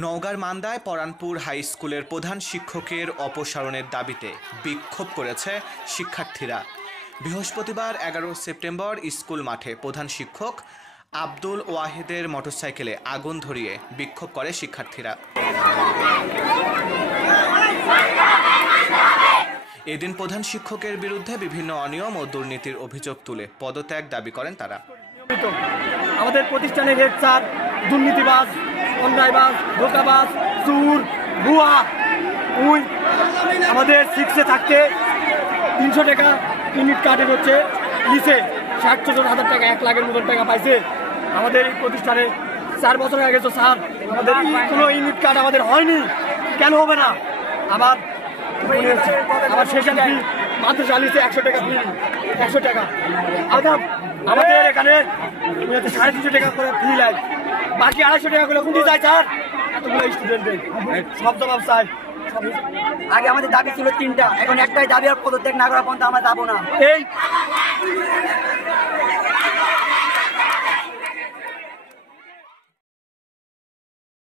নওগাঁর মান্দায় পরানপুর হাই স্কুলের প্রধান শিক্ষকের অপসারণের দাবিতে বিক্ষোভ করেছে শিক্ষার্থীরা। বৃহস্পতিবার 11 সেপ্টেম্বর স্কুল মাঠে প্রধান শিক্ষক আব্দুল ওয়াহেদের মোটরসাইকেলে আগুন ধরিয়ে বিক্ষোভ করে শিক্ষার্থীরা। এদিন প্রধান শিক্ষকের বিরুদ্ধে বিভিন্ন অনিয়ম ও দুর্নীতির অভিযোগ তুলে পদত্যাগ দাবি করেন তারা। আমাদের প্রতিষ্ঠানের হেড স্যার দুর্নীতিবাজ, অন্যায়বাজ, ধোঁকাবাজ, চুর, ভুয়া। আমাদের 6-এ থাকতে 300 টাকা ইউনিট কার্ডের হচ্ছে লিসে 60,000 টাকা, 1 লাখের মতন টাকা পাইছে। আমাদের এই প্রতিষ্ঠানে 4 বছর আগে তো স্যার আমাদের কোনো ইউনিট কার্ড আমাদের হয়নি, কেন হবে না? আবার সেশন ফি মাত্র চালিয়েছে 100 টাকা ফি, 100 টাকা। আমাদের এখানে 350 টাকা করে ফি লাগে, বাকি 250 টাকা করে কোনটি যায় স্যার? এতগুলো স্টুডেন্টের সব জবাব চাই। আগে আমাদের দাবি ছিল 3টা, এখন একটাই দাবি, আর পদত্যাগ না করা পর্যন্ত আমরা যাবো না। এই